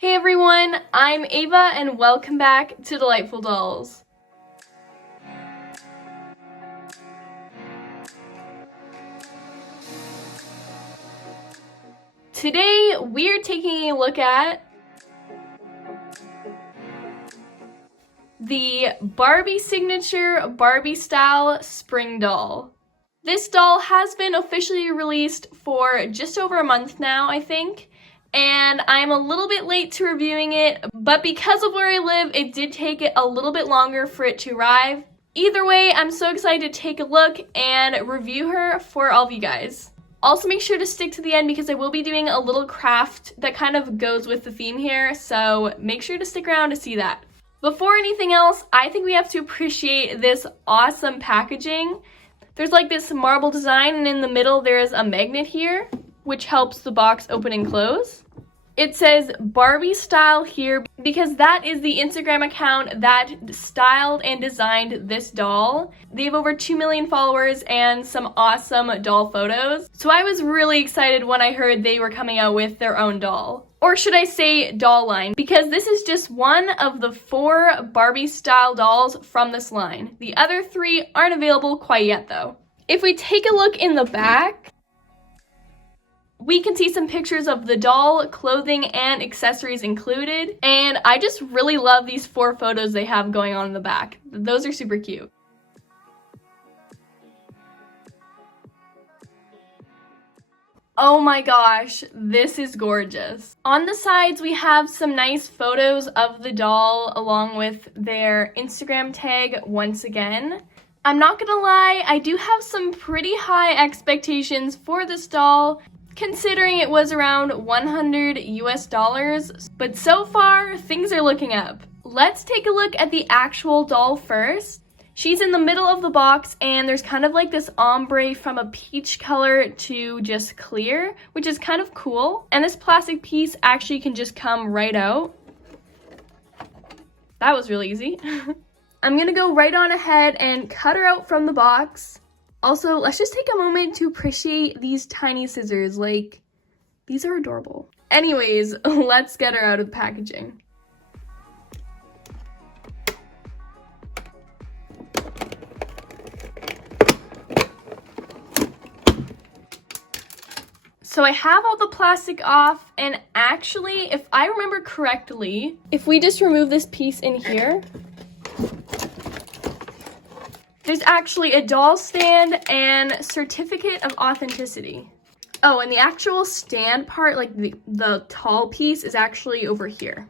Hey everyone, I'm Ava and welcome back to Delightful Dolls. Today we're taking a look at the Barbie Signature Barbie Style Spring Doll. This doll has been officially released for just over a month now, I think. And I'm a little bit late to reviewing it, but because of where I live, it did take it a little bit longer for it to arrive. Either way, I'm so excited to take a look and review her for all of you guys. Also, make sure to stick to the end because I will be doing a little craft that kind of goes with the theme here, so make sure to stick around to see that. Before anything else, I think we have to appreciate this awesome packaging. There's like this marble design, and in the middle there is a magnet here, which helps the box open and close. It says Barbie Style here because that is the Instagram account that styled and designed this doll. They have over 2 million followers and some awesome doll photos. So I was really excited when I heard they were coming out with their own doll. Or should I say doll line, because this is just one of the 4 Barbie style dolls from this line. The other 3 aren't available quite yet though. If we take a look in the back, we can see some pictures of the doll, clothing, and accessories included. And I just really love these 4 photos they have going on in the back. Those are super cute. Oh my gosh, this is gorgeous. On the sides, we have some nice photos of the doll along with their Instagram tag once again. I'm not gonna lie, I do have some pretty high expectations for this doll, considering it was around $100 US, but so far, things are looking up. Let's take a look at the actual doll first. She's in the middle of the box, and there's kind of like this ombre from a peach color to just clear, which is kind of cool. And this plastic piece actually can just come right out. That was really easy. I'm gonna go right on ahead and cut her out from the box. Also, let's just take a moment to appreciate these tiny scissors. Like, these are adorable. Anyways, let's get her out of the packaging. So I have all the plastic off, and actually, if I remember correctly, if we just remove this piece in here, there's actually a doll stand and certificate of authenticity. Oh, and the actual stand part, like the tall piece, is actually over here.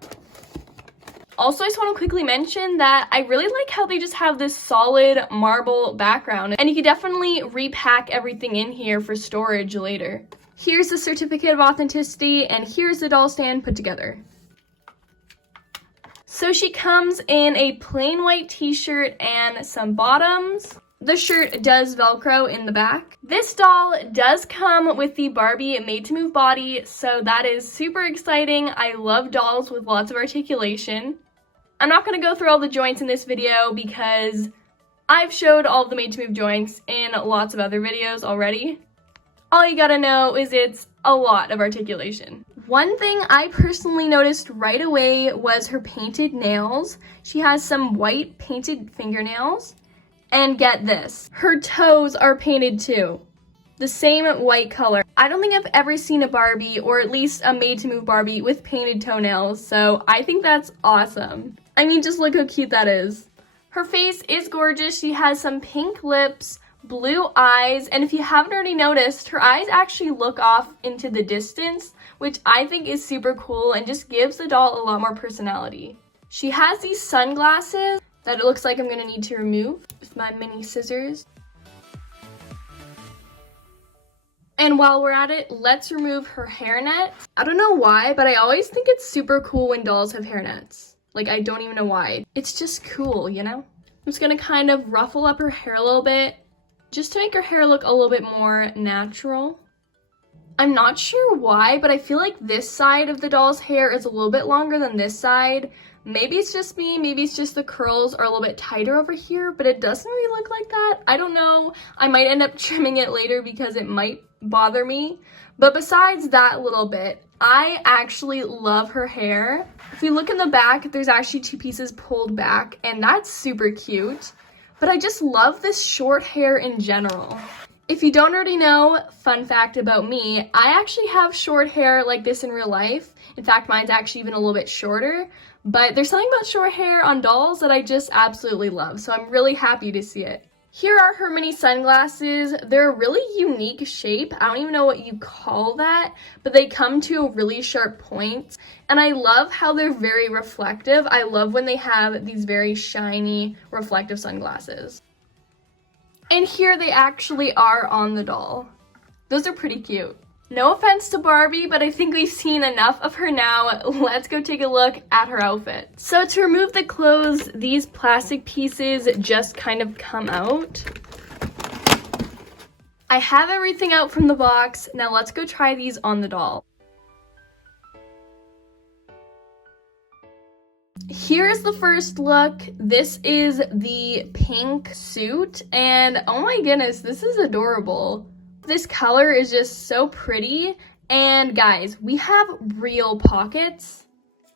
Also, I just want to quickly mention that I really like how they just have this solid marble background, and you can definitely repack everything in here for storage later. Here's the certificate of authenticity, and here's the doll stand put together. So she comes in a plain white t-shirt and some bottoms. The shirt does Velcro in the back. This doll does come with the Barbie Made to Move body, so that is super exciting. I love dolls with lots of articulation. I'm not going to go through all the joints in this video because I've showed all of the Made to Move joints in lots of other videos already. All you gotta know is it's a lot of articulation. One thing I personally noticed right away was her painted nails. She has some white painted fingernails. And get this, her toes are painted too. The same white color. I don't think I've ever seen a Barbie, or at least a Made to Move Barbie, with painted toenails, so I think that's awesome. I mean, just look how cute that is. Her face is gorgeous. She has some pink lips, blue eyes, and if you haven't already noticed, her eyes actually look off into the distance, which I think is super cool and just gives the doll a lot more personality. She has these sunglasses that it looks like I'm gonna need to remove with my mini scissors. And while we're at it, let's remove her hairnet. I don't know why, but I always think it's super cool when dolls have hairnets. Like, I don't even know why. It's just cool, you know? I'm just gonna kind of ruffle up her hair a little bit, just to make her hair look a little bit more natural. I'm not sure why, but I feel like this side of the doll's hair is a little bit longer than this side. Maybe it's just me, maybe it's just the curls are a little bit tighter over here, but it doesn't really look like that. I don't know. I might end up trimming it later because it might bother me. But besides that little bit, I actually love her hair. If we look in the back, there's actually 2 pieces pulled back, and that's super cute. But I just love this short hair in general. If you don't already know, fun fact about me, I actually have short hair like this in real life. In fact, mine's actually even a little bit shorter. But there's something about short hair on dolls that I just absolutely love, so I'm really happy to see it. Here are her mini sunglasses. They're a really unique shape. I don't even know what you call that, but they come to a really sharp point. And I love how they're very reflective. I love when they have these very shiny, reflective sunglasses. And here they actually are on the doll. Those are pretty cute. No offense to Barbie, but I think we've seen enough of her now. Let's go take a look at her outfit. So to remove the clothes, these plastic pieces just kind of come out. I have everything out from the box. Now let's go try these on the doll. Here's the first look. This is the pink suit, and oh my goodness, this is adorable. This color is just so pretty, and guys, we have real pockets.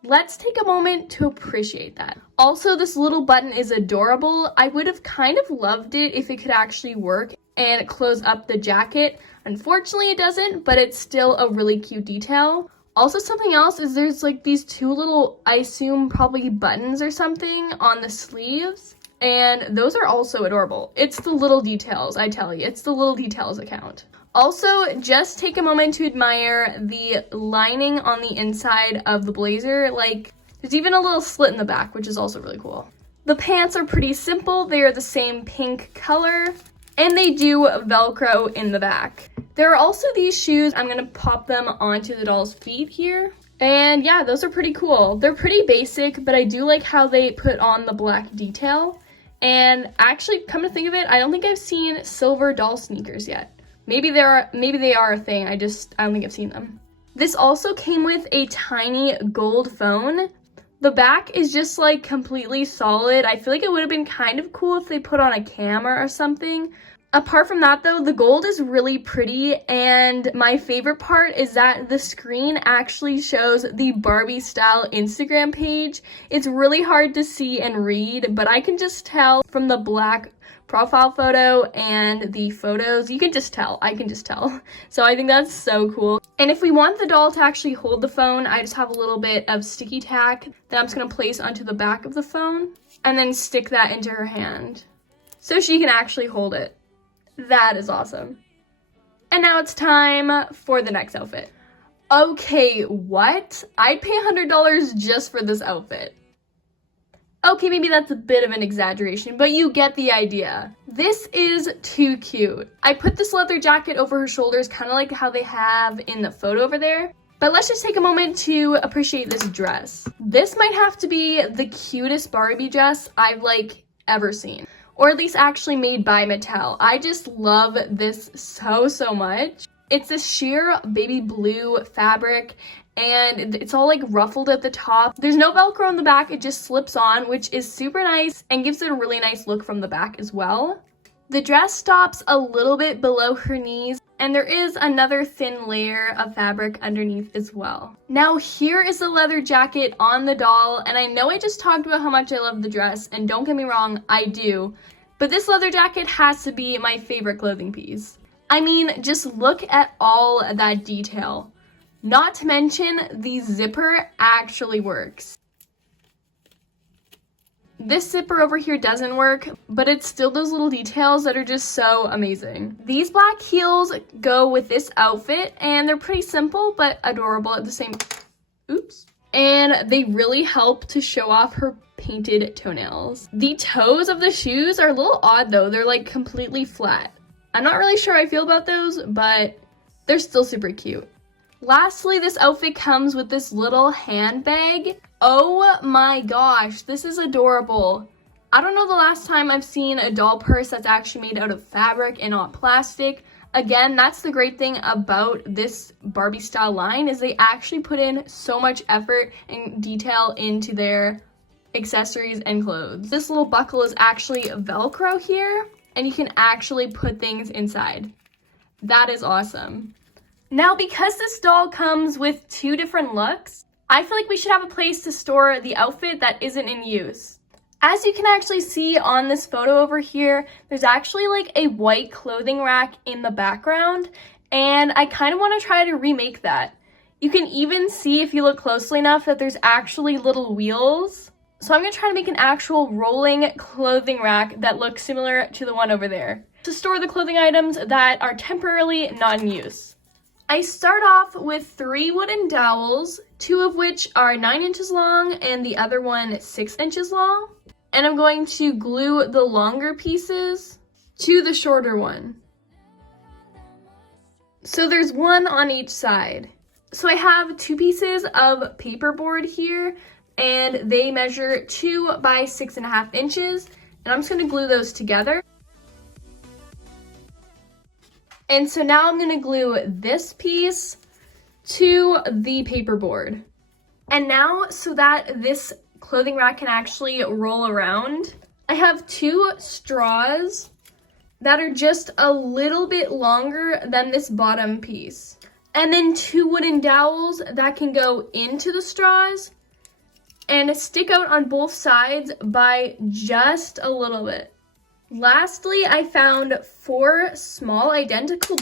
Let's take a moment to appreciate that. Also, this little button is adorable. I would have kind of loved it if it could actually work and close up the jacket. Unfortunately, it doesn't, but it's still a really cute detail. Also, something else is there's like these 2 little, I assume probably buttons or something on the sleeves. And those are also adorable. It's the little details, I tell you. It's the little details account. Also, just take a moment to admire the lining on the inside of the blazer. Like, there's even a little slit in the back, which is also really cool. The pants are pretty simple. They are the same pink color, and they do Velcro in the back. There are also these shoes. I'm gonna pop them onto the doll's feet here. And yeah, those are pretty cool. They're pretty basic, but I do like how they put on the black detail. And actually, come to think of it, I don't think I've seen silver doll sneakers yet. Maybe they are a thing. I don't think I've seen them. This also came with a tiny gold phone. The back is just like completely solid. I feel like it would have been kind of cool if they put on a camera or something. Apart from that though, the gold is really pretty, and my favorite part is that the screen actually shows the Barbie style Instagram page. It's really hard to see and read, but I can just tell from the black profile photo and the photos. I can just tell. So I think that's so cool. And if we want the doll to actually hold the phone, I just have a little bit of sticky tack that I'm just gonna place onto the back of the phone and then stick that into her hand so she can actually hold it. That is awesome. And now it's time for the next outfit. Okay, what? I'd pay $100 just for this outfit. Okay, maybe that's a bit of an exaggeration, but you get the idea. This is too cute. I put this leather jacket over her shoulders, kind of like how they have in the photo over there. But let's just take a moment to appreciate this dress. This might have to be the cutest Barbie dress I've ever seen. Or at least actually made by Mattel. I just love this so much. It's this sheer baby blue fabric, and it's all ruffled at the top. There's no Velcro on the back, it just slips on, which is super nice and gives it a really nice look from the back as well. The dress stops a little bit below her knees, and there is another thin layer of fabric underneath as well. Now here is the leather jacket on the doll, and I know I just talked about how much I love the dress, and don't get me wrong, I do, but this leather jacket has to be my favorite clothing piece. I mean, just look at all that detail. Not to mention, the zipper actually works. This zipper over here doesn't work, but it's still those little details that are just so amazing. These black heels go with this outfit, and they're pretty simple but adorable at the same time. Oops. And they really help to show off her painted toenails. The toes of the shoes are a little odd though. They're completely flat. I'm not really sure how I feel about those, but they're still super cute. Lastly, this outfit comes with this little handbag. Oh my gosh, this is adorable. I don't know the last time I've seen a doll purse that's actually made out of fabric and not plastic. Again, that's the great thing about this Barbie style line is they actually put in so much effort and detail into their accessories and clothes. This little buckle is actually Velcro here, and you can actually put things inside. That is awesome. Now, because this doll comes with 2 different looks, I feel like we should have a place to store the outfit that isn't in use. As you can actually see on this photo over here, there's actually like a white clothing rack in the background, and I kind of want to try to remake that. You can even see, if you look closely enough, that there's actually little wheels. So I'm going to try to make an actual rolling clothing rack that looks similar to the one over there, to store the clothing items that are temporarily not in use. I start off with 3 wooden dowels, 2 of which are 9 inches long and the other one 6 inches long. And I'm going to glue the longer pieces to the shorter one. So there's 1 on each side. So I have 2 pieces of paperboard here, and they measure 2 by 6.5 inches. And I'm just gonna glue those together. And so now I'm gonna glue this piece to the paperboard. And now, so that this clothing rack can actually roll around, I have 2 straws that are just a little bit longer than this bottom piece. And then 2 wooden dowels that can go into the straws and stick out on both sides by just a little bit. Lastly, I found 4 small identical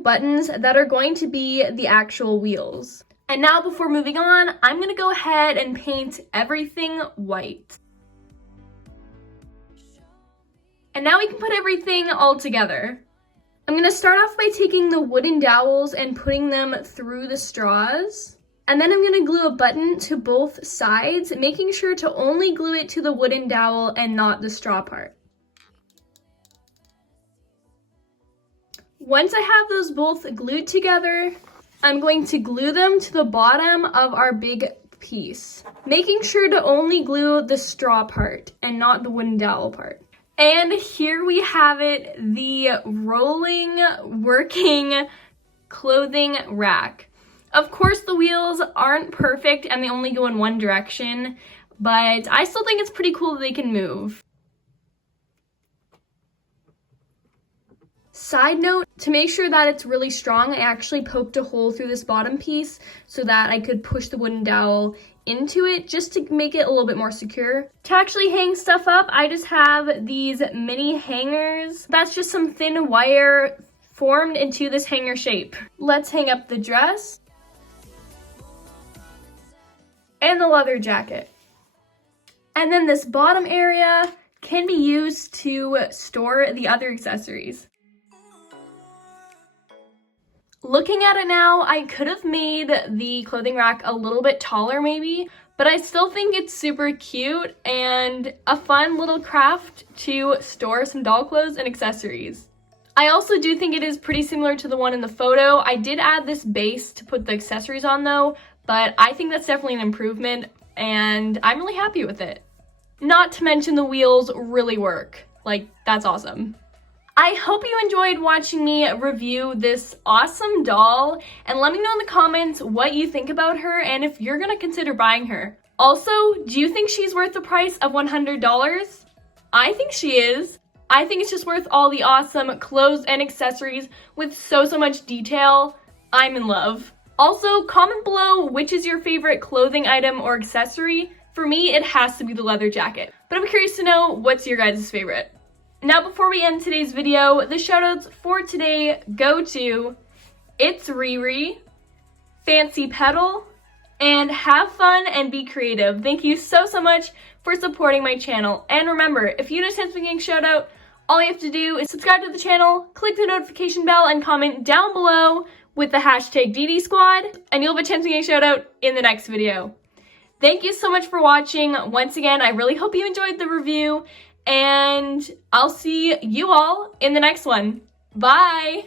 buttons that are going to be the actual wheels. And now, before moving on, I'm gonna go ahead and paint everything white. And now we can put everything all together. I'm gonna start off by taking the wooden dowels and putting them through the straws. And then I'm gonna glue a button to both sides, making sure to only glue it to the wooden dowel and not the straw part. Once I have those both glued together, I'm going to glue them to the bottom of our big piece, making sure to only glue the straw part and not the wooden dowel part. And here we have it, the rolling, working clothing rack. Of course, the wheels aren't perfect and they only go in one direction, but I still think it's pretty cool that they can move. Side note, to make sure that it's really strong, I actually poked a hole through this bottom piece so that I could push the wooden dowel into it just to make it a little bit more secure. To actually hang stuff up, I just have these mini hangers. That's just some thin wire formed into this hanger shape. Let's hang up the dress and the leather jacket. And then this bottom area can be used to store the other accessories. Looking at it now, I could have made the clothing rack a little bit taller maybe, but I still think it's super cute and a fun little craft to store some doll clothes and accessories. I also do think it is pretty similar to the one in the photo. I did add this base to put the accessories on though, but I think that's definitely an improvement and I'm really happy with it. Not to mention the wheels really work. Like, that's awesome. I hope you enjoyed watching me review this awesome doll, and let me know in the comments what you think about her and if you're gonna consider buying her. Also, do you think she's worth the price of $100? I think she is. I think it's just worth all the awesome clothes and accessories with so much detail. I'm in love. Also, comment below which is your favorite clothing item or accessory. For me, it has to be the leather jacket, but I'm curious to know what's your guys' favorite. Now, before we end today's video, the shoutouts for today go to It's Riri, Fancy Petal, and Have Fun and Be Creative. Thank you so much for supporting my channel. And remember, if you just had something shout out, all you have to do is subscribe to the channel, click the notification bell, and comment down below with the hashtag DD Squad, and you'll have a chance to get a shout out in the next video. Thank you so much for watching. Once again, I really hope you enjoyed the review, and I'll see you all in the next one. Bye!